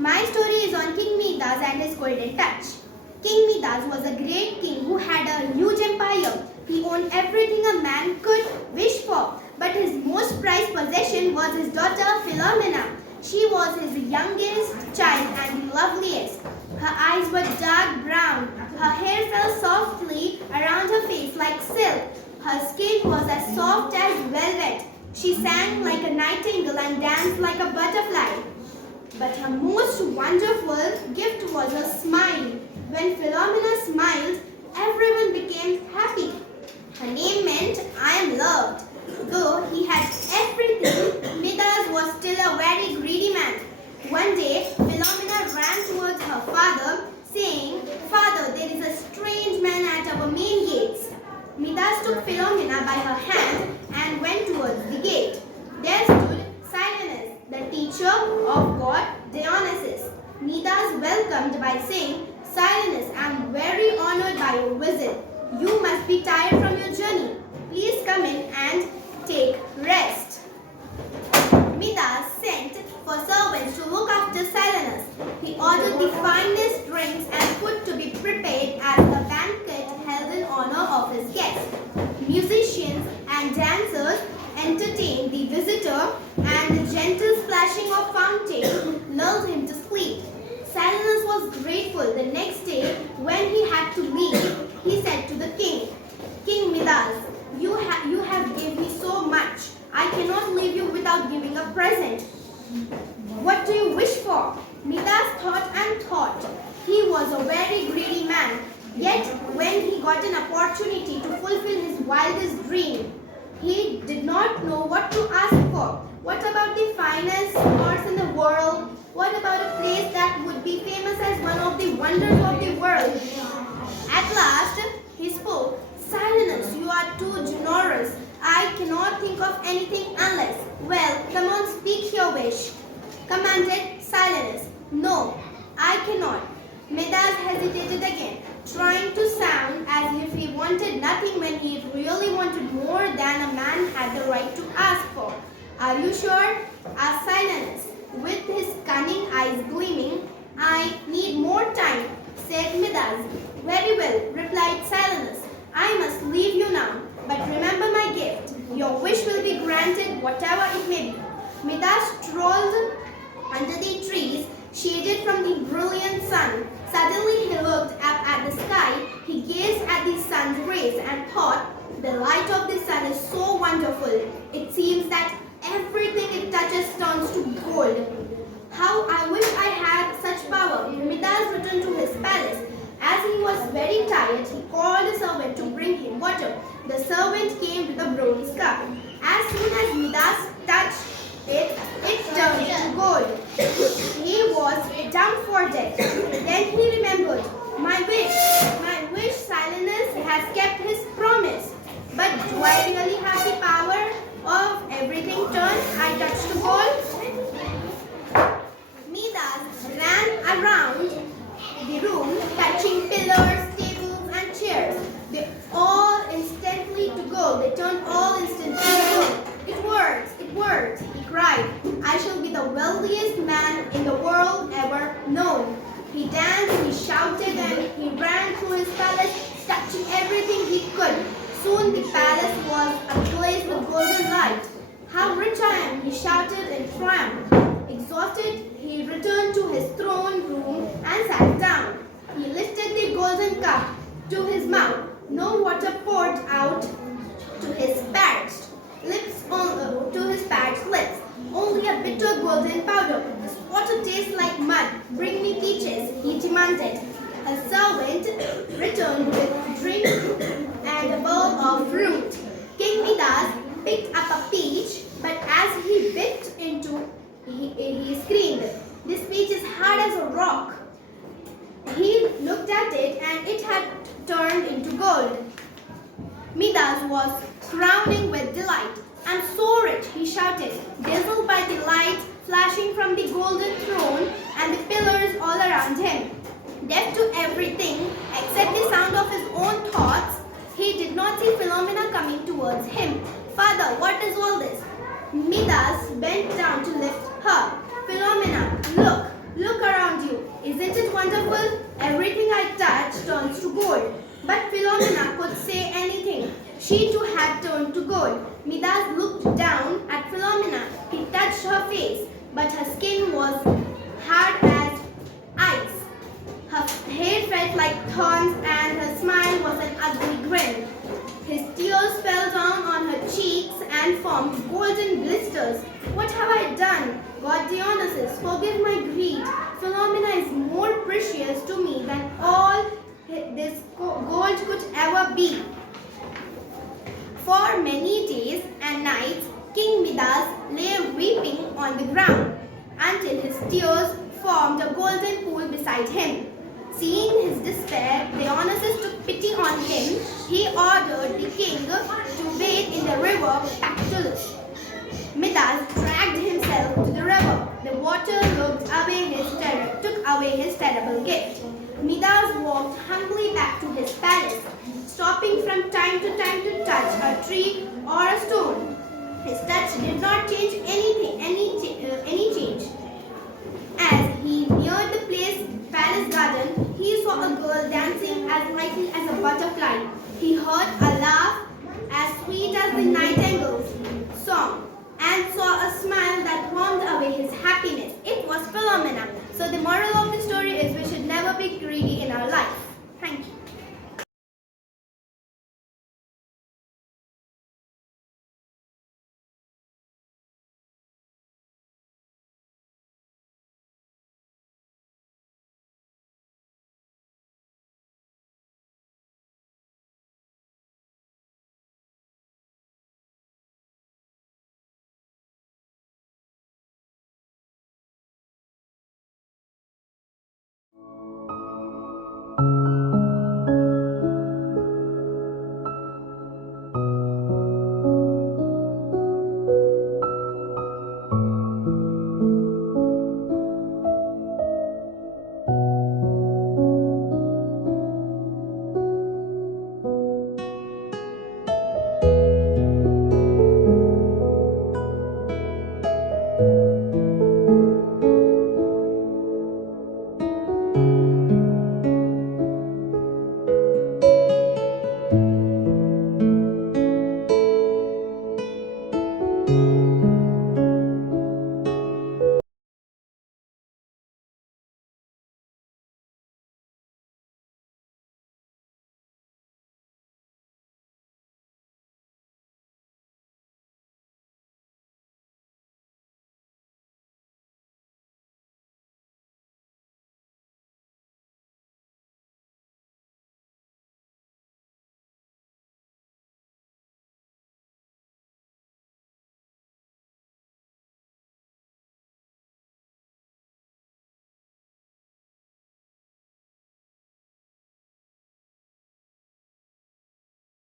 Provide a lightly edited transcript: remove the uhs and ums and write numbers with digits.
My story is on King Midas and his golden touch. King Midas was a great king who had a huge empire. He owned everything a man could wish for, but his most prized possession was his daughter Philomena. She was his youngest child and the loveliest. Her eyes were dark brown. Her hair fell softly around her face like silk. Her skin was as soft as velvet. She sang like a nightingale and danced like a butterfly. But her most wonderful gift was her smile. When Philomena smiled, everyone became happy. Her name meant, I am loved. Though he had everything, Midas was still a very greedy man. One day, Philomena ran towards her father, saying, Father, there is a strange man at our main gates. Midas took Philomena by her hand and went towards the gate. There stood Silenus, the teacher of god Dionysus. Midas welcomed by saying, Silenus, I am very honored by your visit. You must be tired from your journey. Please come in and take rest. Midas sent for servants to look after Silenus. He ordered the finest drinks and food to be prepared as a banquet held in honor of his guests. Musicians and dancers entertained the visitor, and the gentle splashing of fountain lulled him to sleep. Silenus was grateful. The next day, when he had to leave, he said to the king, King Midas, you have given me so much. I cannot leave you without giving a present. What do you wish for? Midas thought and thought. He was a very greedy man. Yet, when he got an opportunity to fulfill his wildest dream, he did not know what to ask for. What about the finest horse in the world? What about a place that would be famous as one of the wonders of the world? At last, he spoke. Silenus, you are too generous. I cannot think of anything unless. Well, come on, speak your wish, commanded Silenus. No, I cannot. Midas hesitated again, trying to sound as if he wanted nothing when he really wanted more than a man had the right to ask for. Are you sure? Asked Silenus, with his cunning eyes gleaming. I need more time, said Midas. Very well, replied Silenus. I must leave you now, but remember my gift. Your wish will be granted, whatever it may be. Midas strolled under the trees, shaded from the brilliant sun. Suddenly he looked up at the sky. He gazed at the sun's rays and thought, the light of the sun is so wonderful. It seems that everything it touches turns to gold. How I wish I had such power. Midas returned to his palace. As he was very tired, he called a servant to bring him water. The servant came with a bronze cup. As soon as Midas touched it, it turned to gold. He was dumbfounded. Then he remembered, my wish, Silenus has kept his promise. But do I really have the power of everything turned I touch to gold? Midas ran around the room, touching pillars, tables, and chairs. They all instantly to gold. They turned all instantly to gold. It works, he cried. I shall be the wealthiest man in the world ever known. He danced, he shouted, and he ran through his palace, touching everything he could. Soon the palace was ablaze with golden light. How rich I am, he shouted in triumph. Exhausted, he returned to his throne room and sat down. He lifted the golden cup to his mouth. No water poured out to his parched lips. Only a bitter golden powder. This water tastes like mud. Bring me peaches, he demanded. A servant returned with drink and a bowl of fruit. King Midas picked up a peach, but as he bit into he screamed, this peach is hard as a rock. He looked at it and it had turned into gold. Midas was crowning with delight. I'm so rich, he shouted, dazzled by the light flashing from the golden throne and the pillars all around him. Deaf to everything except the sound of his own thoughts, he did not see Philomena coming towards him. Father, what is all this? Midas bent down to lift her. Philomena, look, Look around you. Isn't it wonderful? Everything I touch turns to gold. But Philomena could say anything. She too had turned to gold. Midas looked down at Philomena. He touched her face, but her skin was hard as ice. Her hair felt like thorns and her smile was an ugly grin. His tears fell down on her cheeks and formed golden blisters. What have I done? God Dionysus, forgive my greed. Philomena is more precious to me than all this gold could ever be. For many days and nights, King Midas lay weeping on the ground until his tears formed a golden pool beside him. Seeing his despair, Dionysus took pity on him. He ordered the king to bathe in the river Pactolus. Midas dragged himself to the river. The water took away his terrible gift. Midas walked humbly back to his palace, stopping from time to touch a tree or a stone. His touch did not change any change. As he neared the palace garden, he saw a girl dancing as lightly as a butterfly. He heard a laugh as sweet as the nightingale's song and saw a smile that warmed away his happiness. It was Philomena. So the moral of the story is we should never be greedy in our life. Thank you.